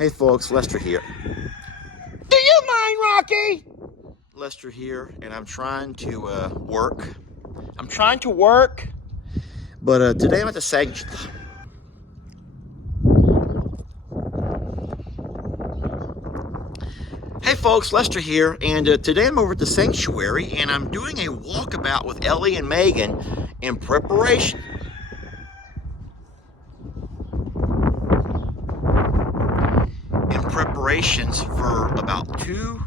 Hey folks, Lester here. Do you mind, Rocky? Lester here, and I'm trying to work. But today I'm at the sanctuary. Hey folks, Lester here, and today I'm over at the sanctuary, and I'm doing a walkabout with Ellie and Megan in preparations for about 2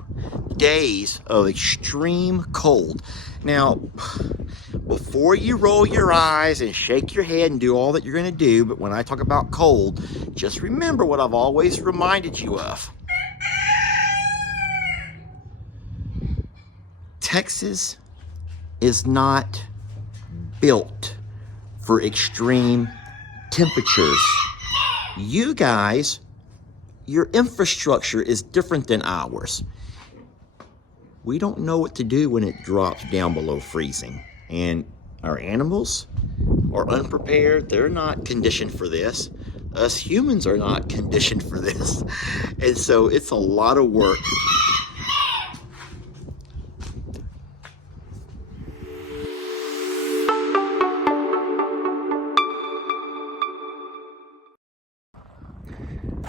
days of extreme cold. Now, before you roll your eyes and shake your head and do all that you're going to do, but when I talk about cold, just remember what I've always reminded you of. Texas is not built for extreme temperatures. You guys, your infrastructure is different than ours. We don't know what to do when it drops down below freezing. And our animals are unprepared. They're not conditioned for this. Us humans are not conditioned for this. And so it's a lot of work.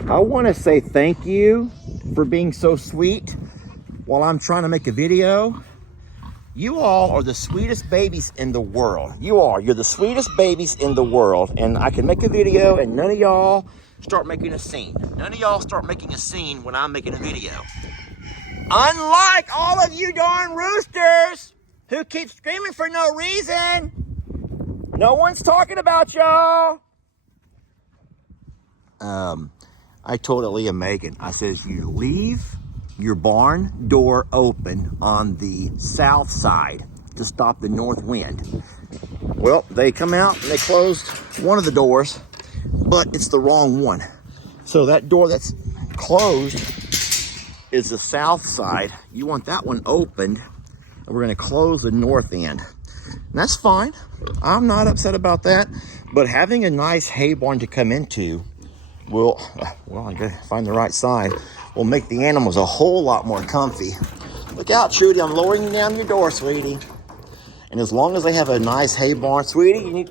I want to say thank you for being so sweet while I'm trying to make a video. You all are the sweetest babies in the world. You're the sweetest babies in the world. And I can make a video and none of y'all start making a scene. None of y'all start making a scene when I'm making a video. Unlike all of you darn roosters who keep screaming for no reason. No one's talking about y'all. I told Ellie and Megan, I says, you leave your barn door open on the south side to stop the north wind. Well, they come out and they closed one of the doors, but it's the wrong one. So that door that's closed is the south side. You want that one opened, and we're gonna close the north end. And that's fine. I'm not upset about that, but having a nice hay barn to come into well, I gotta find the right side, will make the animals a whole lot more comfy. Look out, Trudy, I'm lowering you down your door, sweetie. And as long as they have a nice hay barn, sweetie, in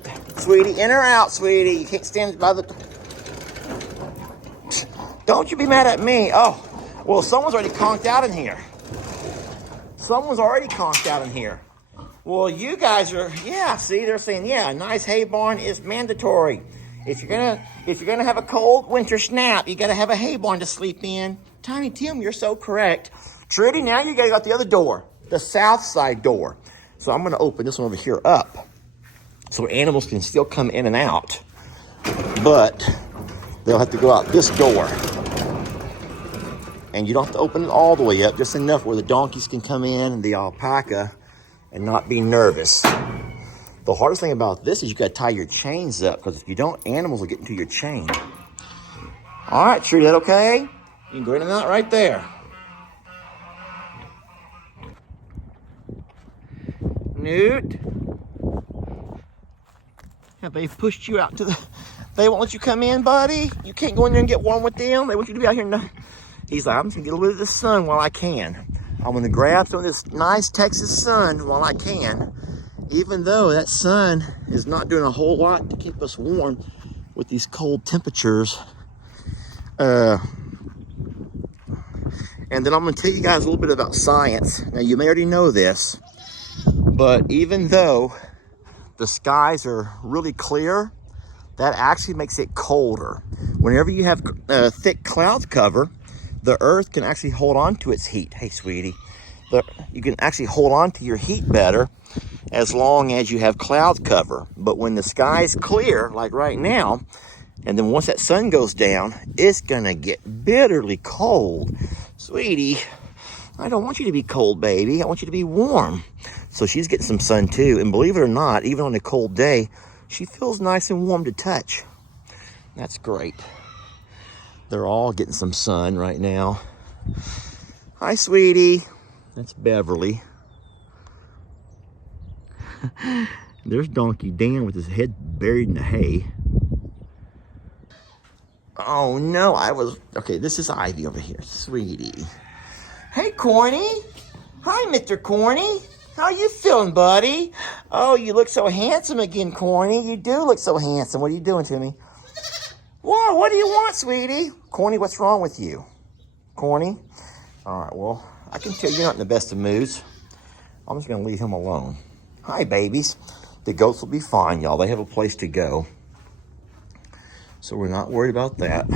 or out, sweetie. You can't stand by the... Don't you be mad at me. Oh, well, someone's already conked out in here. Well, you guys are, yeah, see, they're saying, yeah, a nice hay barn is mandatory. If you're gonna have a cold winter snap, you gotta have a hay barn to sleep in. Tiny Tim, you're so correct. Trudy, now you gotta go out the other door, the south side door. So I'm gonna open this one over here up so animals can still come in and out, but they'll have to go out this door. And you don't have to open it all the way up, just enough where the donkeys can come in and the alpaca and not be nervous. The hardest thing about this is you got to tie your chains up, because if you don't, animals will get into your chain. All right, Trudy, that okay? You can go in and out right there. Newt. Have they pushed you out to the... They won't let you come in, buddy? You can't go in there and get warm with them? They want you to be out here. No. He's like, I'm just going to get a little bit of the sun while I can. I'm going to grab some of this nice Texas sun while I can. Even though that sun is not doing a whole lot to keep us warm with these cold temperatures. And then I'm going to tell you guys a little bit about science. Now, you may already know this, but even though the skies are really clear, that actually makes it colder. Whenever you have thick cloud cover, the earth can actually hold on to its heat. Hey, sweetie. You can actually hold on to your heat better as long as you have cloud cover. But when the sky's clear, like right now, and then once that sun goes down, it's gonna get bitterly cold. Sweetie, I don't want you to be cold, baby. I want you to be warm. So she's getting some sun too. And believe it or not, even on a cold day, she feels nice and warm to touch. That's great. They're all getting some sun right now. Hi, sweetie. That's Beverly. There's Donkey Dan with his head buried in the hay. Oh no, okay, this is Ivy over here, sweetie. Hey, Corny. Hi, Mr. Corny. How you feeling, buddy? Oh, you look so handsome again, Corny. You do look so handsome. What are you doing to me? Whoa, what do you want, sweetie? Corny, what's wrong with you? Corny? All right, well, I can tell you're not in the best of moods. I'm just going to leave him alone. Hi, babies. The goats will be fine, y'all. They have a place to go. So we're not worried about that.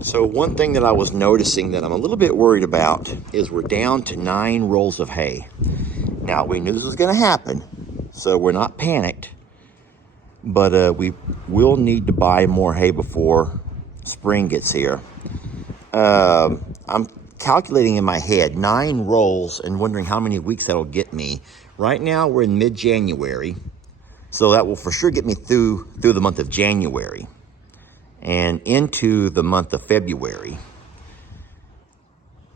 So one thing that I was noticing that I'm a little bit worried about is we're down to 9 rolls of hay. Now, we knew this was going to happen, so we're not panicked. But we will need to buy more hay before spring gets here. I'm calculating in my head 9 rolls and wondering how many weeks that'll get me. Right now, we're in mid-January, so that will for sure get me through the month of January and into the month of February.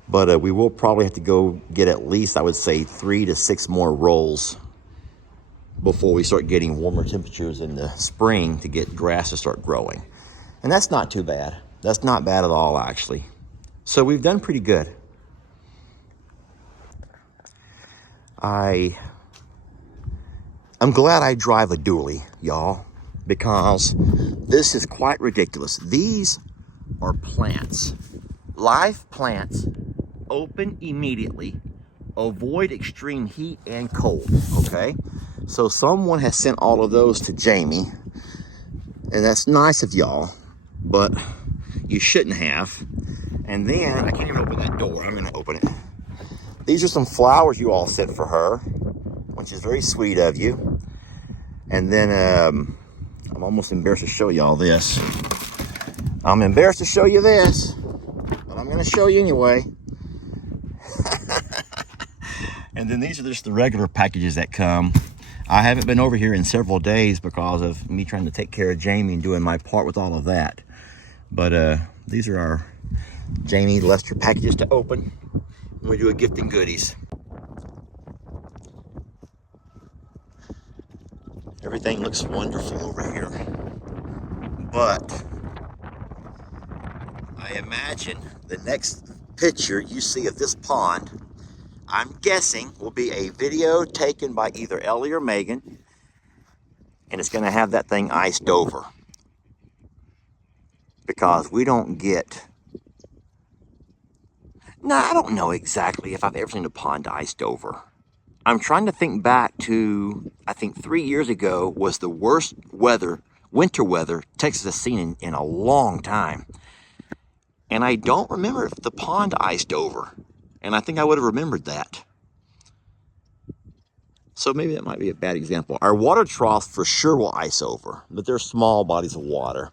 But we will probably have to go get at least, I would say, 3 to 6 more rolls before we start getting warmer temperatures in the spring to get grass to start growing. And that's not too bad. That's not bad at all, actually. So we've done pretty good. I'm glad I drive a dually, y'all, because this is quite ridiculous. These are plants, live plants, open immediately, avoid extreme heat and cold, okay? So someone has sent all of those to Jamie, and that's nice of y'all, but you shouldn't have. And then, I can't even open that door. I'm gonna open it. These are some flowers you all sent for her, which is very sweet of you. And then, I'm almost embarrassed to show y'all this. I'm embarrassed to show you this, but I'm gonna show you anyway. And then these are just the regular packages that come. I haven't been over here in several days because of me trying to take care of Jamie and doing my part with all of that. But these are our Jamie Lester packages to open when we do a gift and goodies. Everything looks wonderful over here. But I imagine the next picture you see of this pond, I'm guessing, will be a video taken by either Ellie or Megan, and it's going to have that thing iced over. Because we don't get... Now, I don't know exactly if I've ever seen a pond iced over. I'm trying to think back to, I think 3 years ago was the worst winter weather Texas has seen in a long time. And I don't remember if the pond iced over. And I think I would have remembered that. So maybe that might be a bad example. Our water troughs for sure will ice over, but they're small bodies of water.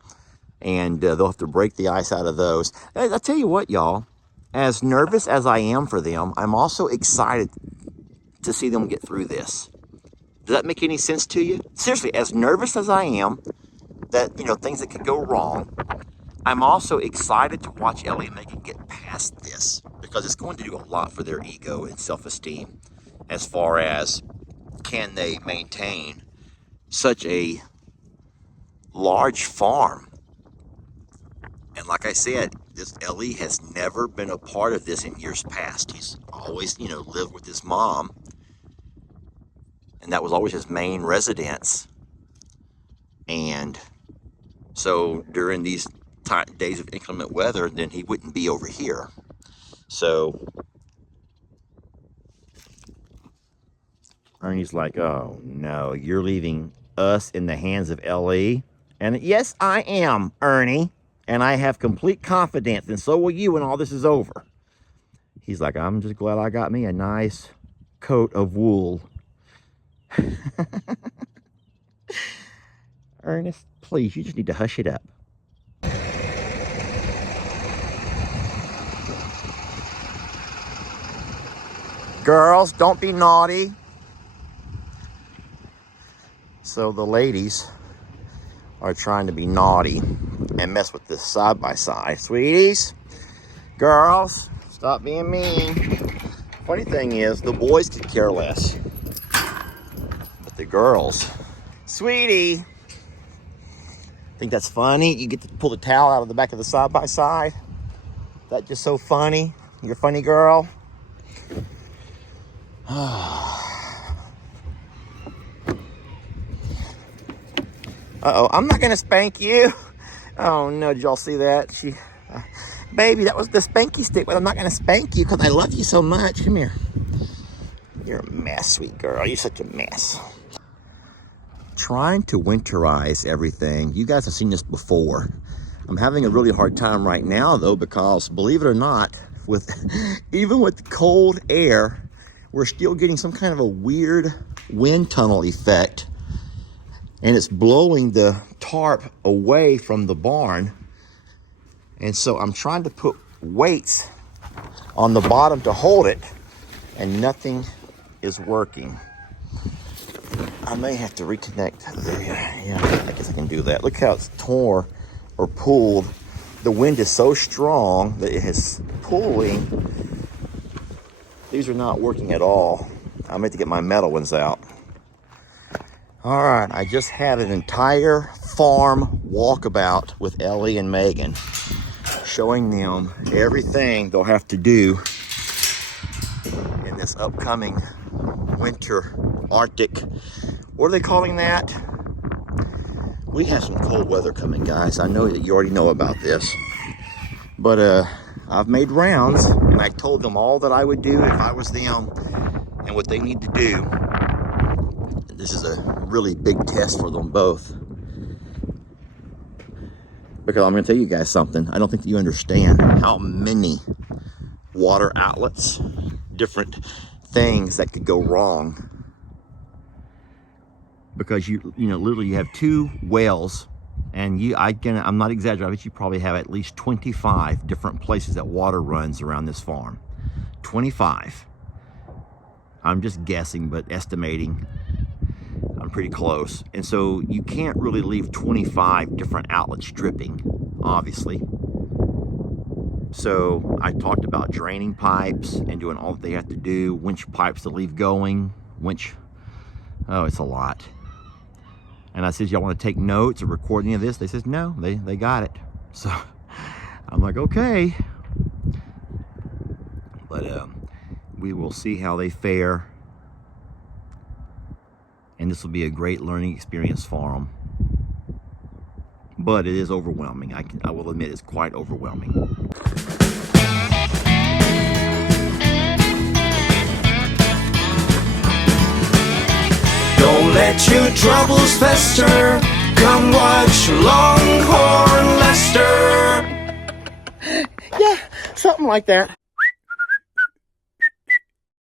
And they'll have to break the ice out of those. I tell you what, y'all, as nervous as I am for them, I'm also excited to see them get through this. Does that make any sense to you? Seriously, as nervous as I am that, things that could go wrong, I'm also excited to watch Ellie and Megan get past this, because it's going to do a lot for their ego and self-esteem as far as can they maintain such a large farm. And like I said, this Ellie has never been a part of this in years past. He's always, lived with his mom, and that was always his main residence. And so during these days of inclement weather, then he wouldn't be over here. So Ernie's like, oh no, you're leaving us in the hands of Ellie? And yes, I am, Ernie. And I have complete confidence, and so will you when all this is over. He's like, I'm just glad I got me a nice coat of wool. Ernest, please, you just need to hush it up. Girls, don't be naughty. So the ladies are trying to be naughty and mess with this side-by-side. Sweeties, girls, stop being mean. Funny thing is, the boys could care less. But the girls, sweetie, Think that's funny? You get to pull the towel out of the back of the side-by-side. That's just so funny. You're a funny girl. Uh-oh, I'm not gonna spank you. Oh no, did y'all see that? Baby, that was the spanky stick, but I'm not gonna spank you because I love you so much. Come here. You're a mess, sweet girl. You're such a mess. Trying to winterize everything. You guys have seen this before. I'm having a really hard time right now though, because believe it or not, even with cold air, we're still getting some kind of a weird wind tunnel effect, and it's blowing the tarp away from the barn. And so I'm trying to put weights on the bottom to hold it, and nothing is working. I may have to reconnect there. Yeah, I guess I can do that. Look how it's torn or pulled. The wind is so strong that it is pulling. These are not working at all. I meant to get my metal ones out. All right, I just had an entire farm walkabout with Ellie and Megan, showing them everything they'll have to do in this upcoming winter Arctic. What are they calling that? We have some cold weather coming, guys. I know that you already know about this, but I've made rounds and I told them all that I would do if I was them and what they need to do. This is a really big test for them both, because I'm going to tell you guys something. I don't think you understand how many water outlets, different things that could go wrong. Because you know, literally you have two wells, and I'm not exaggerating, I bet you probably have at least 25 different places that water runs around this farm. 25. I'm just guessing, but estimating. I'm pretty close. And so you can't really leave 25 different outlets dripping, obviously. So I talked about draining pipes and doing all that they have to do, winch pipes to leave going, oh, it's a lot. And I said, y'all want to take notes or record any of this? They says, no, they got it. So I'm like, okay. But we will see how they fare. And this will be a great learning experience for them. But it is overwhelming. I will admit it's quite overwhelming. Don't let your troubles fester. Come watch Longhorn Lester. Yeah, something like that.